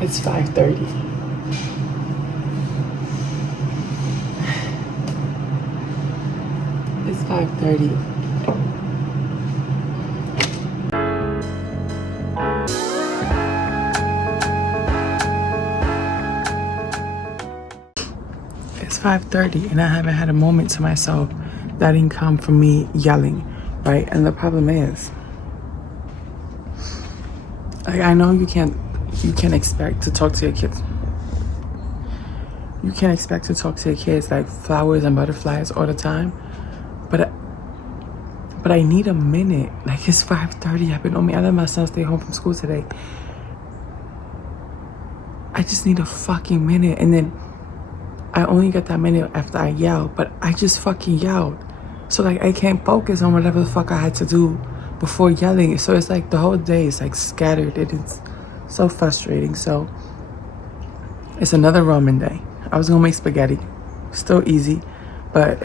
It's 5:30. It's 5:30. It's 5:30 and I haven't had a moment to myself that didn't come from me yelling, right? And the problem is, like, I know you can't expect to talk to your kids. You can't expect to talk to your kids like flowers and butterflies all the time. But I need a minute. Like, it's 5:30. I've been on me. I let my son stay home from school today. I just need a fucking minute. And then I only get that minute after I yell. But I just fucking yelled. So, like, I can't focus on whatever the fuck I had to do before yelling. So it's like the whole day is like scattered. It is so frustrating. So it's another ramen day. I was gonna make spaghetti. Still easy. But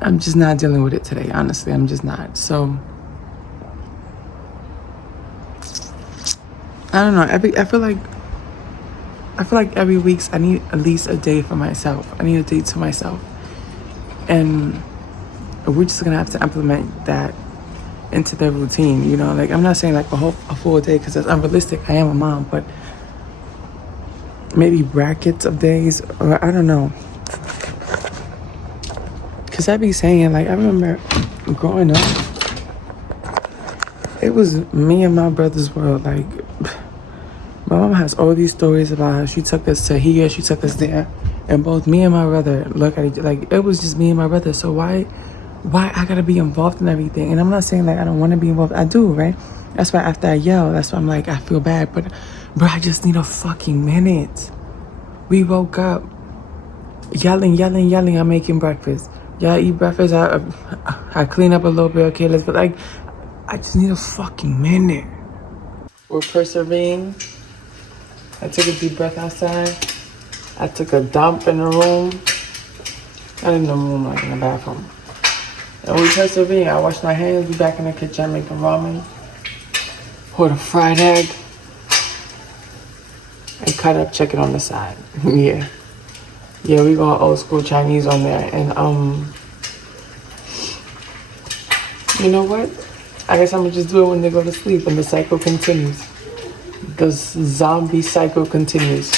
I'm just not dealing with it today, honestly. I'm just not. So I don't know. I feel like every week I need at least a day for myself. I need a day to myself. And we're just gonna have to implement that into the routine, you know? Like, I'm not saying like a full day because that's unrealistic. I am a mom, but maybe brackets of days, or I don't know. Cause I be saying, like, I remember growing up, it was me and my brother's world. Like, my mom has all these stories about how she took us to here, she took us there, and both me and my brother look at each other. Like, it was just me and my brother. So why I gotta be involved in everything? And I'm not saying like I don't want to be involved. I do, right? That's why after I yell, that's why I'm like, I feel bad. But bro, I just need a fucking minute. We woke up yelling. I'm making breakfast. Y'all eat breakfast. I clean up a little bit. Okay, but like, I just need a fucking minute. We're persevering. I took a deep breath outside. I took a dump in the room. Not in the room, like in the bathroom. And we persevere. I washed my hands. We back in the kitchen making ramen. Poured a fried egg. And cut up chicken on the side. Yeah. Yeah, we got old school Chinese on there. And, you know what? I guess I'm gonna just do it when they go to sleep and the cycle continues. The zombie cycle continues.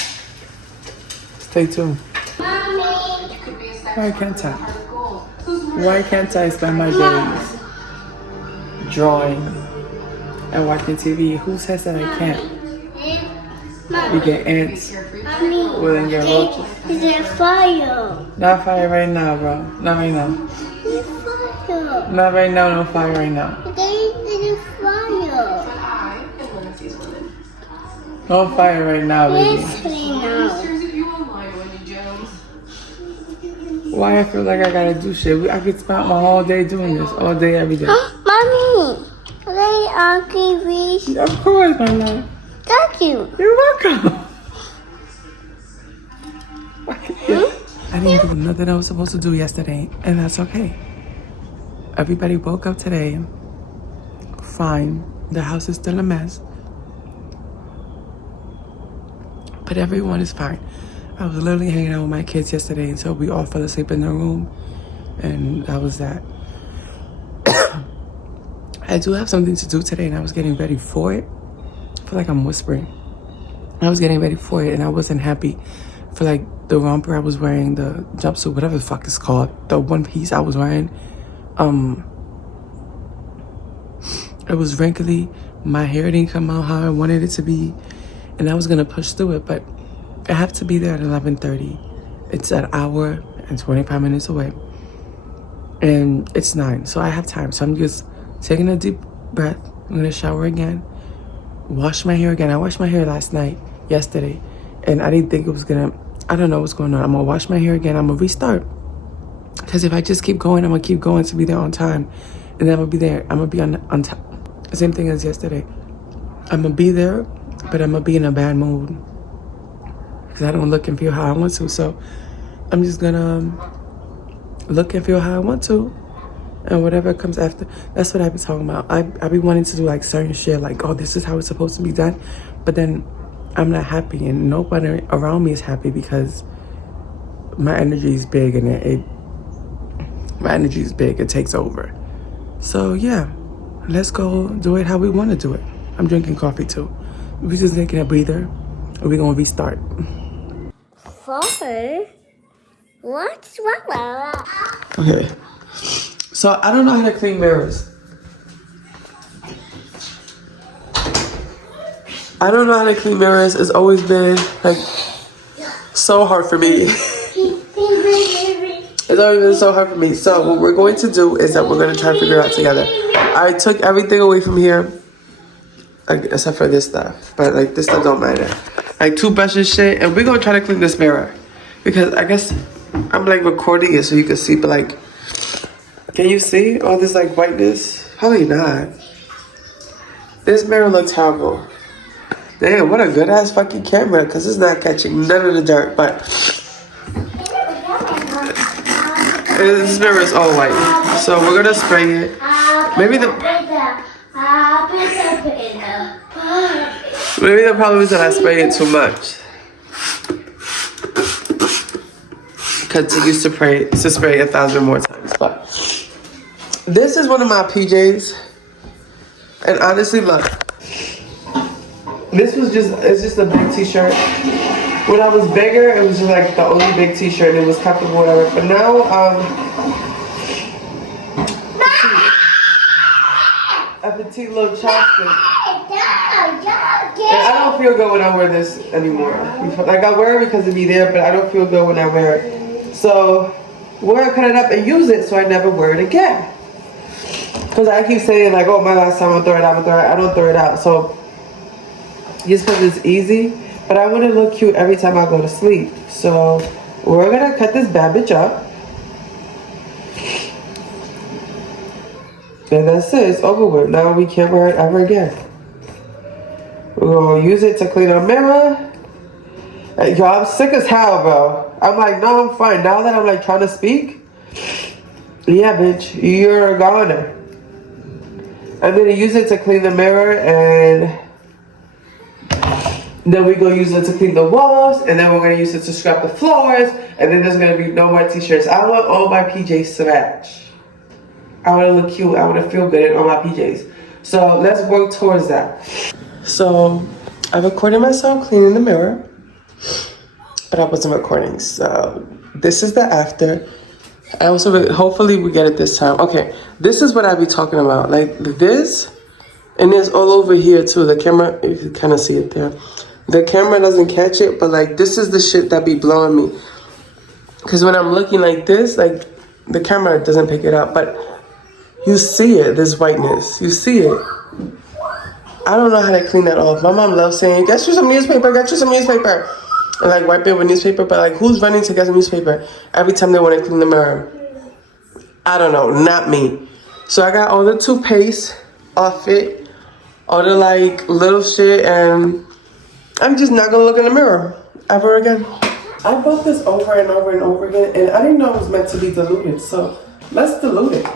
Stay tuned. Why can't I? Why can't I spend my days drawing and watching TV? Who says that I can't? We get ants. We'll then get roaches. Is there fire? Not fire right now, bro. Not right now. There's fire. Not right now, no fire right now. There's fire. No fire right now, baby. Yes, now. Why I feel like I gotta do shit? I could spend my whole day doing this, all day, every day. Mommy, they are kiwis. Of course, my love. Thank you. You're welcome. I didn't do nothing I was supposed to do yesterday, and that's okay. Everybody woke up today fine. The house is still a mess, but everyone is fine. I was literally hanging out with my kids yesterday until we all fell asleep in their room, and that was that. I do have something to do today, and I was getting ready for it. I feel like I'm whispering. I was getting ready for it, and I wasn't happy for like the romper I was wearing, the jumpsuit, whatever the fuck it's called, the one piece I was wearing. It was wrinkly. My hair didn't come out how I wanted it to be, and I was gonna push through it, but I have to be there at 11:30. It's an hour and 25 minutes away, and it's 9, so I have time. So I'm just taking a deep breath. I'm gonna shower again, wash my hair again. I washed my hair yesterday, and I didn't think it was gonna, I don't know what's going on. I'm gonna wash my hair again. I'm gonna restart, because if I just keep going, I'm gonna keep going to be there on time, and then I'm gonna be there. I'm gonna be on time. Same thing as yesterday. I'm gonna be there, but I'm gonna be in a bad mood because I don't look and feel how I want to. So I'm just gonna look and feel how I want to, and whatever comes after, that's what I be talking about. I be wanting to do like certain shit, like, oh, this is how it's supposed to be done, but then I'm not happy, and nobody around me is happy because my energy is big, and my energy is big. It takes over. So yeah, let's go do it how we want to do it. I'm drinking coffee too. We just taking a breather, and we're gonna restart. 4. What's wrong? Okay. So I don't know how to clean mirrors. I don't know how to clean mirrors. It's always been like so hard for me. It's always been so hard for me. So what we're going to do is that we're going to try to figure it out together. I took everything away from here, like, except for this stuff. But like this stuff don't matter. Like toothbrushes, shit, and we're gonna try to clean this mirror because I guess I'm like recording it so you can see. But like, can you see all this like whiteness? Probably not. This mirror looks horrible. Damn, what a good ass fucking camera, because it's not catching none of the dirt. But this mirror is all white, so we're gonna spray it. Maybe the problem is that I spray it too much. Because it used to spray 1,000 more times. But this is one of my PJs, and honestly, look, it's just a big t-shirt. When I was bigger, it was just like the only big t-shirt, and it was comfortable, whatever. But now, a petite little chopstick. And I don't feel good when I wear this anymore. Like, I wear it because it be there, but I don't feel good when I wear it. So we're gonna cut it up and use it so I never wear it again. Because I keep saying like, oh, my last time I'm gonna throw it out, I don't throw it out. So just because it's easy, but I want to look cute every time I go to sleep. So we're gonna cut this bad bitch up. And that's it, it's over with. Now we can't wear it ever again. We're gonna use it to clean our mirror. Hey, yo, I'm sick as hell, bro. I'm like, no, I'm fine. Now that I'm like trying to speak, yeah, bitch, you're a goner. I'm gonna use it to clean the mirror, and then we're gonna use it to clean the walls, and then we're gonna use it to scrub the floors, and then there's gonna be no more t-shirts. I want all my PJs to match. I wanna look cute, I wanna feel good in all my PJs. So let's work towards that. So I recorded myself cleaning the mirror, but I wasn't recording. So this is the after. I also, hopefully we get it this time. Okay, this is what I be talking about. Like this, and it's all over here too. The camera, you can kind of see it there. The camera doesn't catch it, but like this is the shit that be blowing me. Cause when I'm looking like this, like the camera doesn't pick it up, but you see it, this whiteness, you see it. I don't know how to clean that off. My mom loves saying, get you some newspaper, get you some newspaper. And like wipe it with newspaper, but like who's running to get some newspaper every time they want to clean the mirror? I don't know, not me. So I got all the toothpaste off it, all the like little shit, and I'm just not gonna look in the mirror ever again. I bought this over and over and over again, and I didn't know it was meant to be diluted, so let's dilute it.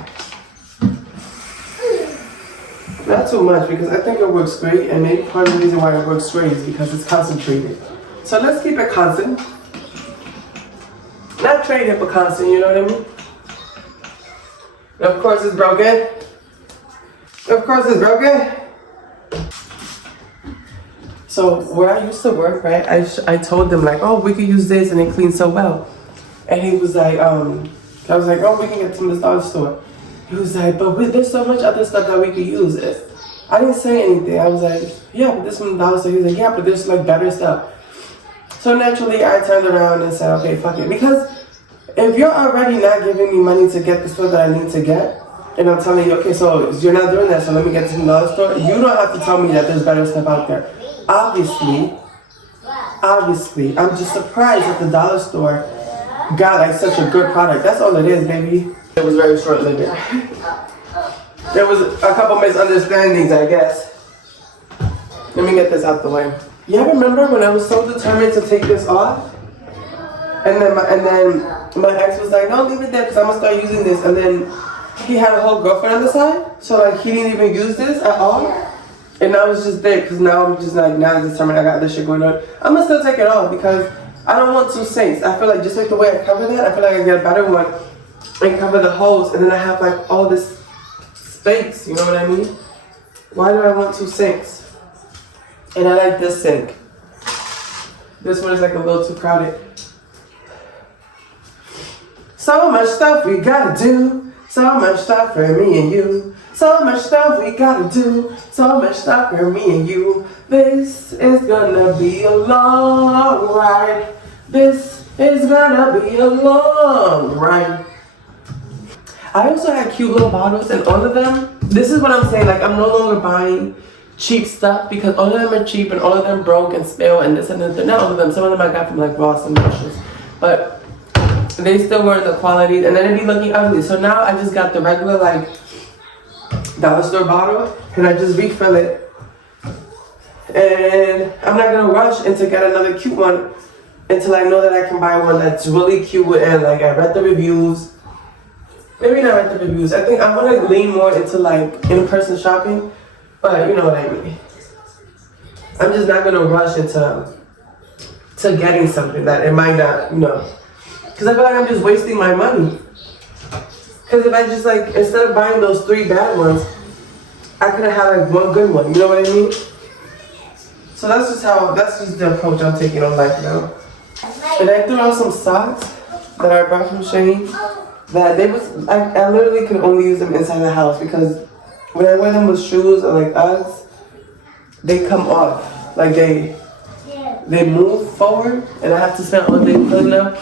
Not too much, because I think it works great, and maybe part of the reason why it works great is because it's concentrated. So let's keep it constant. Not trade it, but constant, you know what I mean? And of course it's broken. Of course it's broken. So where I used to work, right, I told them like, oh, we could use this and it cleans so well. And he was like, I was like, oh, we can get it from the dollar store. He was like, but there's so much other stuff that we could use. I didn't say anything. I was like, yeah, but this from the dollar store. He was like, yeah, but there's like better stuff. So naturally, I turned around and said, okay, fuck it. Because if you're already not giving me money to get the stuff that I need to get, and I'm telling you, okay, so you're not doing that, so let me get to the dollar store, you don't have to tell me that there's better stuff out there. Obviously, I'm just surprised that the dollar store got like such a good product. That's all it is, baby. It was very short-lived. There was a couple misunderstandings, I guess. Let me get this out the way. You remember when I was so determined to take this off? And then my ex was like, no, leave it there because I'm going to start using this. And then he had a whole girlfriend on the side, so like he didn't even use this at all. And now it's just there because now I'm just like, now this time I got this shit going on. I'm gonna still take it off because I don't want two sinks. I feel like just like the way I cover that, I feel like I get a better one and cover the holes, and then I have like all this space, you know what I mean? Why do I want two sinks? And I like this sink. This one is like a little too crowded. So much stuff we gotta do. So much stuff for me and you. So much stuff we gotta do. So much stuff for me and you. This is gonna be a long ride. This is gonna be a long ride. I also had cute little bottles, and all of them, this is what I'm saying, like I'm no longer buying cheap stuff because all of them are cheap and all of them broke and spill and this and that. Not all of them, some of them I got from like Ross and Marshalls, but they still weren't the quality, and then it'd be looking ugly. So now I just got the regular like dollar store bottle, and I just refill it, and I'm not gonna rush into get another cute one until I know that I can buy one that's really cute, and like I read the reviews. Maybe not read the reviews. I think I'm gonna lean more into like in-person shopping, but you know what I mean. I'm just not gonna rush into getting something that it might not, you know, because I feel like I'm just wasting my money. Because if I just like, instead of buying those 3 bad ones, I could have had like one good one, you know what I mean? So that's just the approach I'm taking on life now. And I threw out some socks that I bought from Shane. That I literally could only use them inside the house because when I wear them with shoes or like Uggs, they come off. Like they move forward, and I have to spend all day pulling them.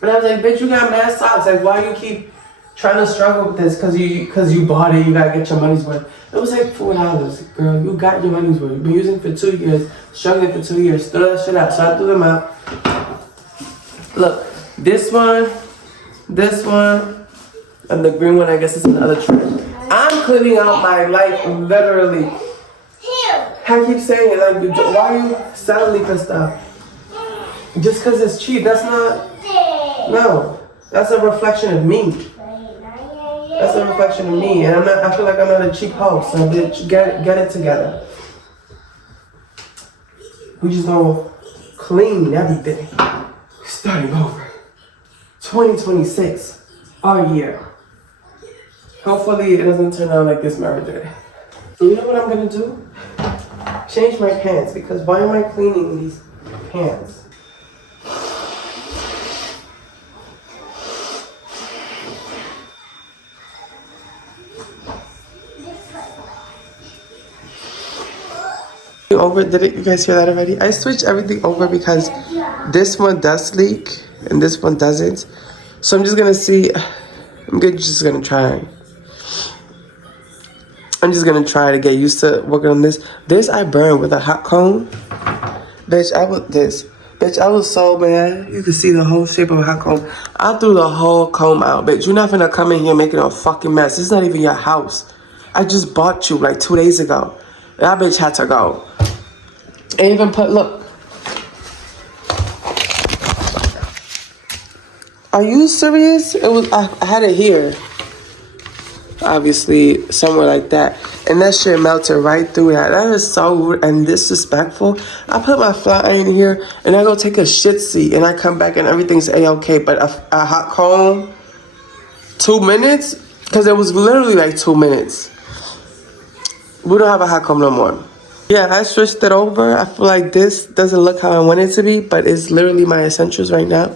And I was like, bitch, you got mad socks. Like, why you keep trying to struggle with this? Cause you bought it, you gotta get your money's worth. It was like $4, girl. You got your money's worth. You've been using it for 2 years, struggling for 2 years. Throw that shit out. So I threw them out. Look, this one, and the green one, I guess, is in the other trash. I'm cleaning out my life, literally. I keep saying it, like, why are you suddenly pissed off? Just because it's cheap, that's not, no. That's a reflection of me. That's a reflection of me, and I feel like I'm not a cheap host, so bitch, get it together. We just gonna clean everything. Starting over. 2026, our year. Hopefully it doesn't turn out like this marriage day. You know what I'm gonna do? Change my pants, because why am I cleaning these pants? Did you guys hear that already? I switched everything over because this one does leak and this one doesn't. So I'm just gonna see. I'm just gonna try. I'm just gonna try to get used to working on this. This I burned with a hot comb. Bitch, I was so mad. You can see the whole shape of a hot comb. I threw the whole comb out. Bitch, you're not gonna come in here making a fucking mess. This is not even your house. I just bought you like 2 days ago. That bitch had to go. And even look. Are you serious? I had it here. Obviously, somewhere like that. And that shit melted right through that. That is so rude and disrespectful. I put my flat iron here and I go take a shit seat and I come back and everything's A-okay. But a hot comb, 2 minutes? Because it was literally like 2 minutes. We don't have a hot comb no more. Yeah, I switched it over. I feel like this doesn't look how I want it to be, but it's literally my essentials right now.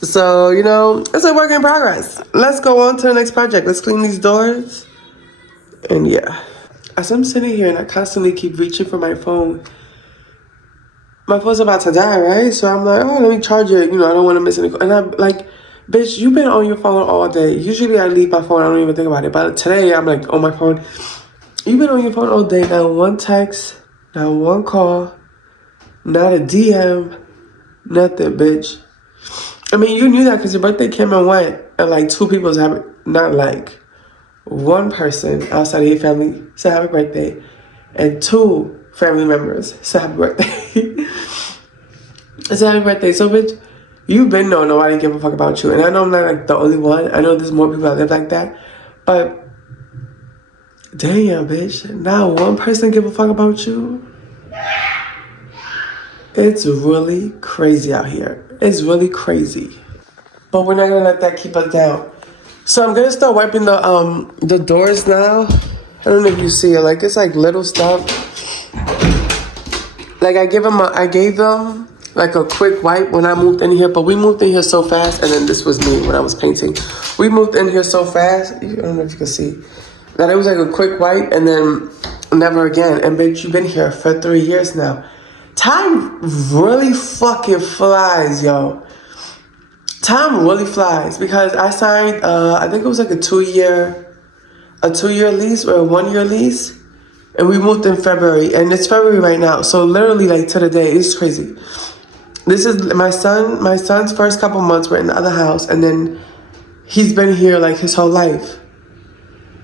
So, you know, it's a work in progress. Let's go on to the next project. Let's clean these doors. And yeah. As I'm sitting here and I constantly keep reaching for my phone about to die, right? So I'm like, oh, let me charge it. You know, I don't want to miss anything. And I'm like, bitch, you've been on your phone all day. Usually I leave my phone. I don't even think about it. But today I'm like on my phone. You've been on your phone all day. Not one text, not one call, not a DM, nothing, bitch. I mean, you knew that because your birthday came and went, and like 2 people said, not like one person outside of your family said happy birthday, and 2 family members said happy birthday. Said happy birthday. So, bitch, You've been knowing nobody give a fuck about you. And I know I'm not like the only one. I know there's more people that live like that. But damn, bitch. Not one person give a fuck about you. It's really crazy out here. It's really crazy. But we're not gonna let that keep us down. So I'm gonna start wiping the doors now. I don't know if you see it. Like it's like little stuff. Like I gave them like a quick wipe when I moved in here, but we moved in here so fast, and then this was me when I was painting. We moved in here so fast, I don't know if you can see, that it was like a quick wipe and then never again. And bitch, you've been here for 3 years now. Time really fucking flies, yo. Time really flies because I signed, I think it was like a 2-year lease or a 1-year lease. And we moved in February, and it's February right now. So literally like to the day, it's crazy. This is my son's first couple months were in the other house, and then he's been here like his whole life.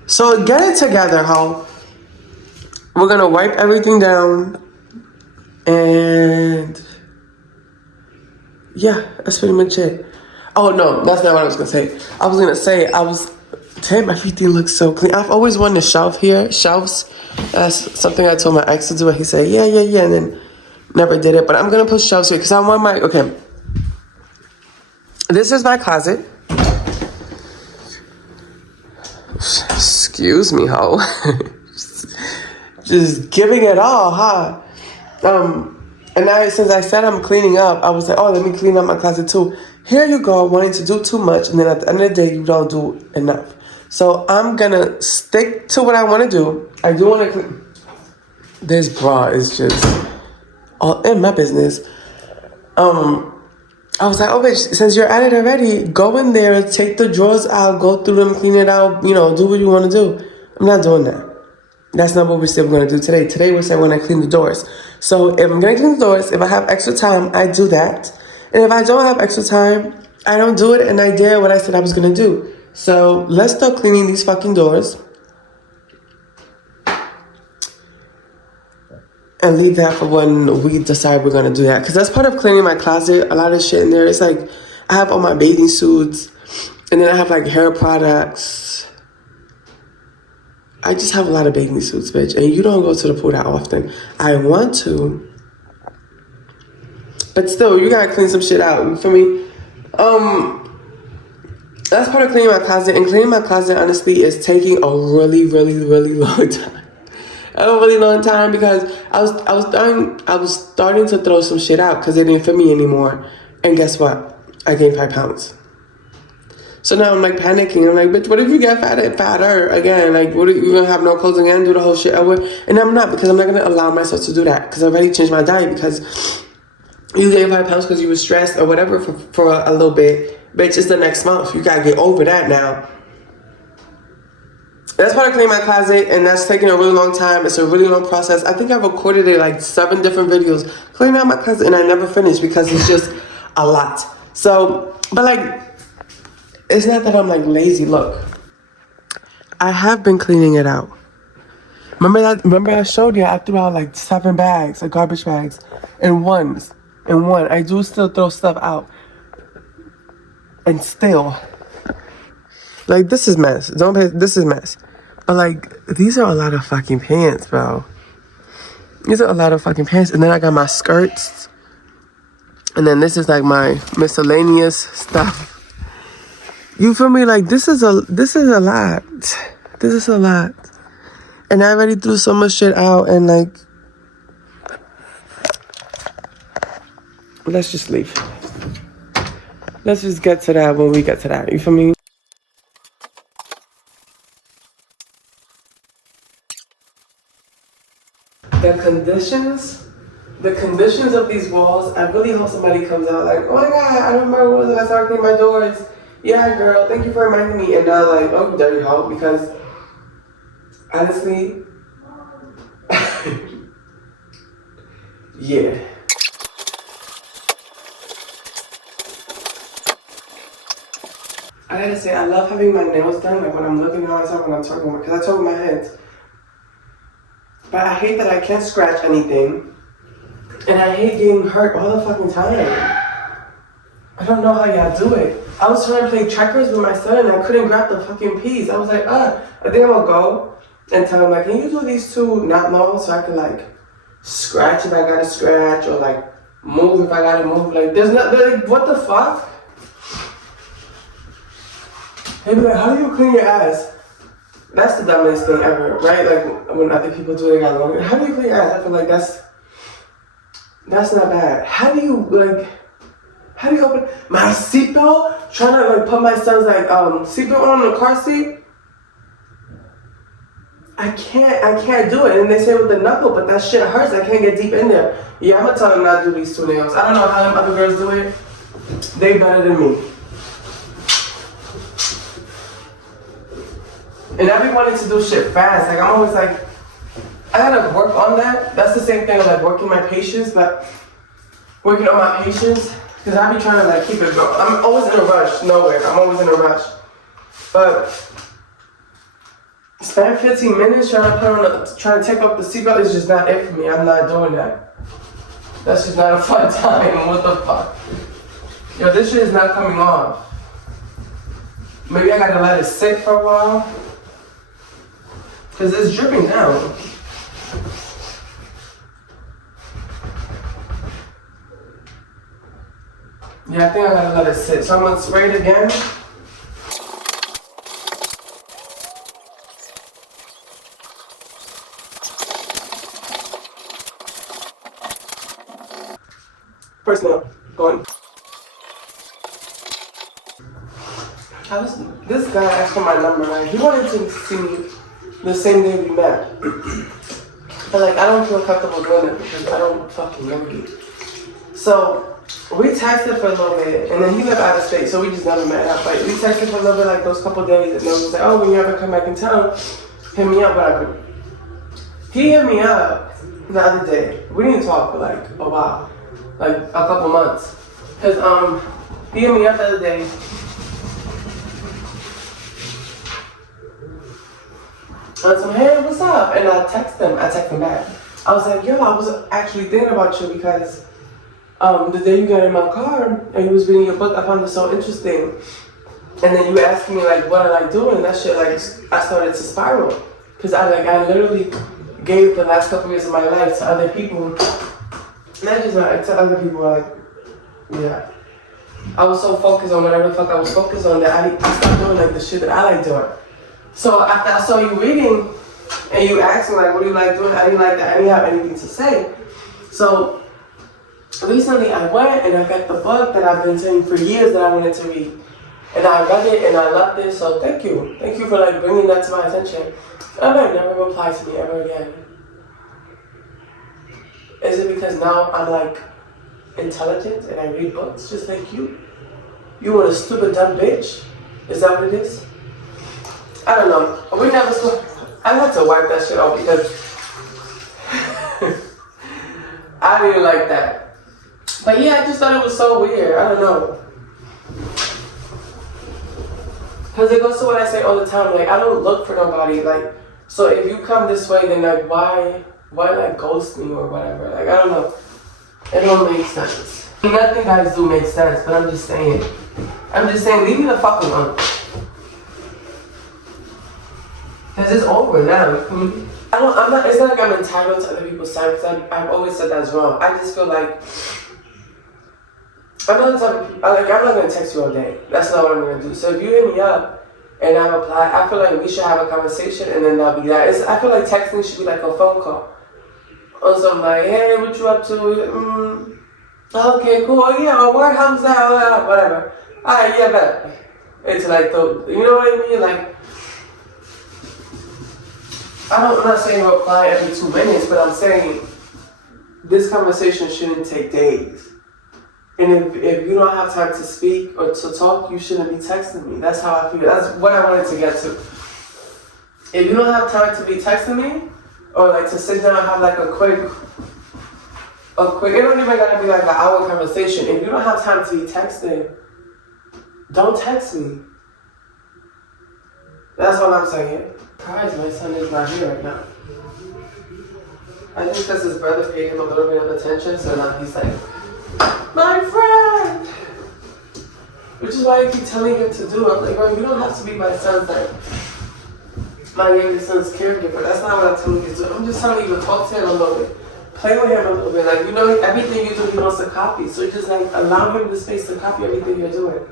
So get it together, ho. We're gonna wipe everything down, and yeah, that's pretty much it. Oh no, that's not what I was gonna say. Damn, everything looks so clean. I've always wanted a shelves. That's something I told my ex to do, and he said, yeah, and then never did it. But I'm gonna put shelves here because I want okay. This is my closet. Excuse me, ho. Just giving it all, huh? And since I said I'm cleaning up, I was like, oh, let me clean up my closet too. Here you go, wanting to do too much, and then at the end of the day, you don't do enough. So I'm gonna stick to what I want to do. I do want to clean. This bra is just all in my business. I was like, oh, bitch, since you're at it already, go in there, take the drawers out, go through them, clean it out, do what you want to do. I'm not doing that. That's not what we said we're going to do today. Today we said we're going to clean the doors. So if I'm going to clean the doors, if I have extra time, I do that. And if I don't have extra time, I don't do it, and I did what I said I was going to do. So let's start cleaning these fucking doors. And leave that for when we decide we're going to do that. Because that's part of cleaning my closet. A lot of shit in there. It's like I have all my bathing suits. And then I have like hair products. I just have a lot of bathing suits, bitch. And you don't go to the pool that often. I want to. But still, you got to clean some shit out. You feel me? That's part of cleaning my closet. And cleaning my closet, honestly, is taking a really, really, really long time. A really long time because I was starting to throw some shit out because it didn't fit me anymore. And guess what? I gained 5 pounds. So now I'm like panicking. I'm like, bitch, what if you get fatter again? Like, what if you gonna have no clothes again, do the whole shit over? And I'm not, because I'm not gonna allow myself to do that because I already changed my diet because you gained 5 pounds because you were stressed or whatever for a little bit. Bitch, it's the next month. You gotta get over that now. That's part of cleaning my closet, and that's taking a really long time. It's a really long process. I think I recorded it like 7 different videos cleaning out my closet, and I never finished because it's just a lot. So, but like, it's not that I'm like lazy. Look, I have been cleaning it out. Remember I showed you I threw out like 7 bags, like garbage bags, and one. I do still throw stuff out, and still. Like, this is mess. This is mess. But, like, these are a lot of fucking pants, bro. These are a lot of fucking pants. And then I got my skirts. And then this is, like, my miscellaneous stuff. You feel me? Like, this is a lot. This is a lot. And I already threw so much shit out. And, like, let's just leave. Let's just get to that when we get to that. You feel me? The conditions of these walls, I really hope somebody comes out like, oh my God, I remember when was the last time I cleaned my doors. Yeah, girl, thank you for reminding me. And not like, oh, dirty hoe, because honestly, yeah. I gotta say, I love having my nails done, like when I'm looking at myself when I'm talking, because I talk with my hands. But I hate that I can't scratch anything. And I hate getting hurt all the fucking time. I don't know how y'all do it. I was trying to play checkers with my son and I couldn't grab the fucking piece. I was like, I think I'm gonna go and tell him like, can you do these two not long so I can like scratch if I gotta scratch or like move if I gotta move. Like there's not like what the fuck? He'd be like, how do you clean your ass? That's the dumbest thing ever, right? Like when other people do it, they got long. How do you clean your ass? I feel like that's not bad. How do you open my seatbelt? Trying to like put my son's like seatbelt on the car seat. I can't do it. And they say with the knuckle, but that shit hurts. I can't get deep in there. Yeah, I'm gonna tell them not to do these two nails. I don't know how them other girls do it. They better than me. And I be wanting to do shit fast. Like I'm always like, I gotta work on that. That's the same thing like working my patience, but working on my patience. Cause I be trying to like keep it going. I'm always in a rush, nowhere. I'm always in a rush. But spend 15 minutes trying to take off the seatbelt is just not it for me. I'm not doing that. That's just not a fun time. What the fuck? Yo, this shit is not coming off. Maybe I gotta let it sit for a while. Cause it's dripping down. Yeah, I think I gotta let it sit. So I'm gonna spray it again. First nail, going. This guy asked for my number, right? He wanted to see me the same day we met. But like, I don't feel comfortable doing it because I don't fucking know you. So, we texted for a little bit, and then he lived out of state, so we just never met up. Like, we texted for a little bit, like those couple days, and then we was like, oh, when you ever come back in town, hit me up, whatever. He hit me up the other day. We didn't talk for like a while, like a couple months. Cause he hit me up the other day. I told him, hey, what's up? And I text him back. I was like, yo, I was actually thinking about you because the day you got in my car and you was reading your book, I found it so interesting. And then you asked me like, what I like doing, and that shit like, I started to spiral. Cause I literally gave the last couple years of my life to other people. Not just like to other people, like, yeah. I was so focused on whatever the fuck I was focused on that I stopped doing like the shit that I like doing. So after I saw you reading and you asked me like, what do you like doing? I didn't like that. I didn't have anything to say. So recently I went and I got the book that I've been saying for years that I wanted to read. And I read it and I loved it. So thank you. Thank you for like bringing that to my attention. I might never reply to me ever again. Is it because now I'm like intelligent and I read books just like you? You were a stupid dumb bitch? Is that what it is? I don't know. We never saw. I had to wipe that shit off because I didn't like that. But yeah, I just thought it was so weird. I don't know. Because it goes to what I say all the time. Like, I don't look for nobody. Like, so if you come this way, then like, why like ghost me or whatever? Like, I don't know. It don't make sense. Nothing guys do make sense, but I'm just saying, leave me the fuck alone. Cause it's over now. It's not like I'm entitled to other people's time, because I've always said that's wrong. I just feel like, I'm not gonna text you all day. That's not what I'm gonna do. So if you hit me up and I reply, I feel like we should have a conversation and then that'll be that. I feel like texting should be like a phone call. Or something like, hey, what you up to? Okay, cool, yeah, where, how's that, whatever. Alright, yeah, bet. It's like, you know what I mean? Like, I'm not saying reply every 2 minutes, but I'm saying this conversation shouldn't take days. And if you don't have time to speak or to talk, you shouldn't be texting me. That's how I feel. That's what I wanted to get to. If you don't have time to be texting me, or like to sit down and have like a quick, it don't even gotta be like an hour conversation. If you don't have time to be texting, don't text me. That's all I'm saying. Surprised my son is not here right now. I think because his brother paid him a little bit of attention, so now he's like, my friend! Which is why I keep telling him to do. I'm like, bro, you don't have to be my son's like my youngest son's caregiver. That's not what I'm telling you to do. I'm just telling you to talk to him a little bit. Play with him a little bit. Like, you know, everything you do, he wants to copy. So just like allow him the space to copy everything you're doing.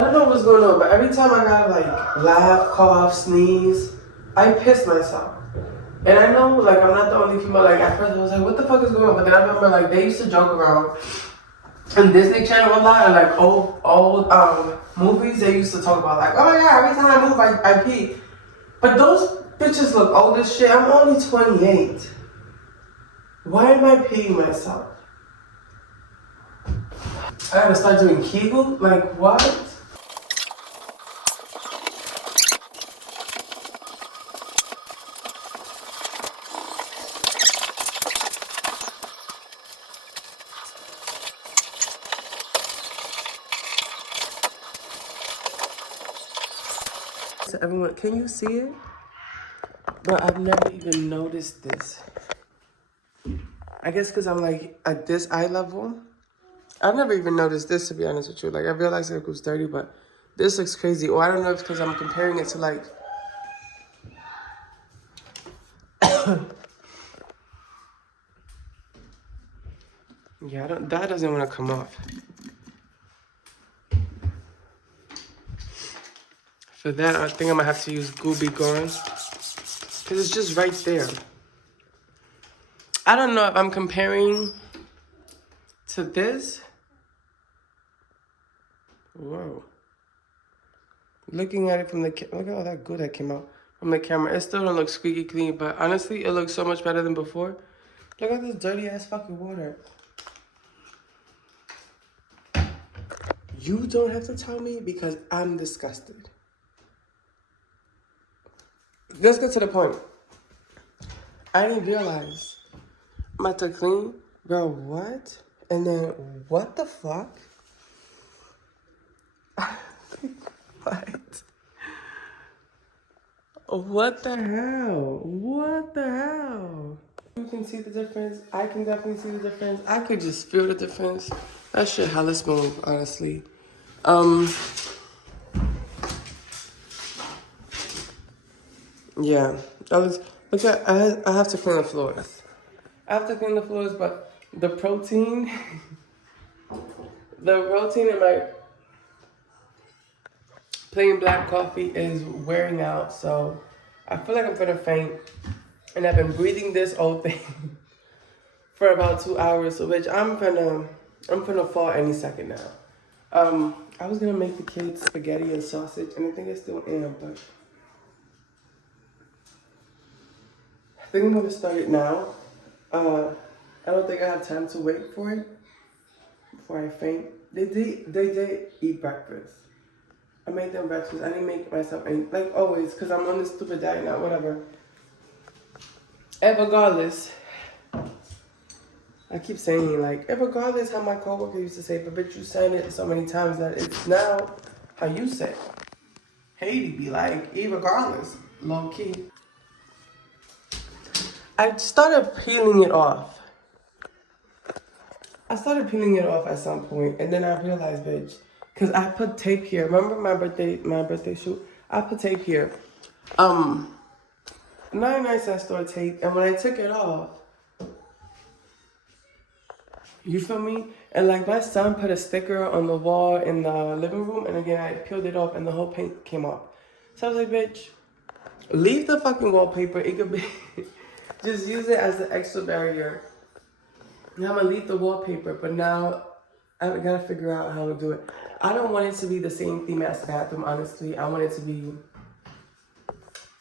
I don't know what's going on, but every time I gotta like laugh, cough, sneeze, I piss myself. And I know like I'm not the only female. Like at first I was like, what the fuck is going on? But then I remember like they used to joke around in Disney Channel a lot, and like old movies. They used to talk about like, oh my god, every time I move, I pee. But those bitches look old as shit. I'm only 28. Why am I peeing myself? I gotta start doing Kegel? Like what? So everyone, can you see it? Bro, I've never even noticed this. I guess because I'm like at this eye level. I've never even noticed this, to be honest with you. Like I realized it was dirty, but this looks crazy. Or I don't know if it's because I'm comparing it to like yeah, that doesn't want to come off. For that, I think I'm gonna have to use Gooby Gone. Because it's just right there. I don't know if I'm comparing to this. Whoa. Looking at it from the look at all that good that came out from the camera. It still don't look squeaky clean, but honestly, it looks so much better than before. Look at this dirty ass fucking water. You don't have to tell me because I'm disgusted. Let's get to the point. I didn't realize I'm about to clean. Bro, what? And then, what the fuck? What? What the hell? What the hell? You can see the difference. I can definitely see the difference. I could just feel the difference. That shit hella smooth, honestly. Yeah, look at, I have to clean the floors. I have to clean the floors, but the protein, in my plain black coffee is wearing out, so I feel like I'm gonna faint. And I've been breathing this whole thing for about 2 hours, so bitch, I'm gonna fall any second now. I was gonna make the kids spaghetti and sausage, and I think I still am, but I think I'm gonna start it now. I don't think I have time to wait for it before I faint. They did eat breakfast. I made them breakfast. I didn't make myself any, like always, because I'm on this stupid diet now, whatever. And regardless, I keep saying like, and regardless how my coworker used to say, but bitch, you said it so many times that it's now how you say it. Haiti be like, irregardless, low key. I started peeling it off. I started peeling it off at some point, and then I realized, bitch, because I put tape here. Remember my birthday shoot? I put tape here. 99-cent store tape, and when I took it off, you feel me? And like my son put a sticker on the wall in the living room, and again I peeled it off, and the whole paint came off. So I was like, bitch, leave the fucking wallpaper. It could be. Just use it as an extra barrier. Now I'm gonna leave the wallpaper, but now I gotta figure out how to do it. I don't want it to be the same theme as the bathroom, honestly. I want it to be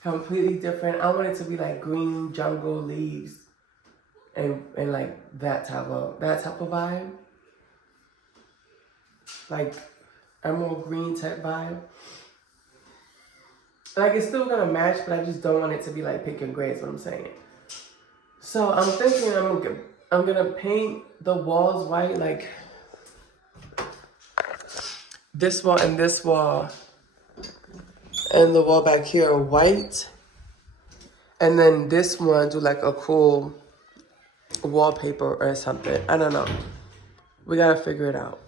completely different. I want it to be like green jungle leaves and like that type of vibe. Like emerald green type vibe. Like it's still gonna match, but I just don't want it to be like pink and gray is what I'm saying. So I'm thinking I'm gonna paint the walls white, like this wall and this wall, and the wall back here white. And then this one do like a cool wallpaper or something. I don't know. We gotta figure it out.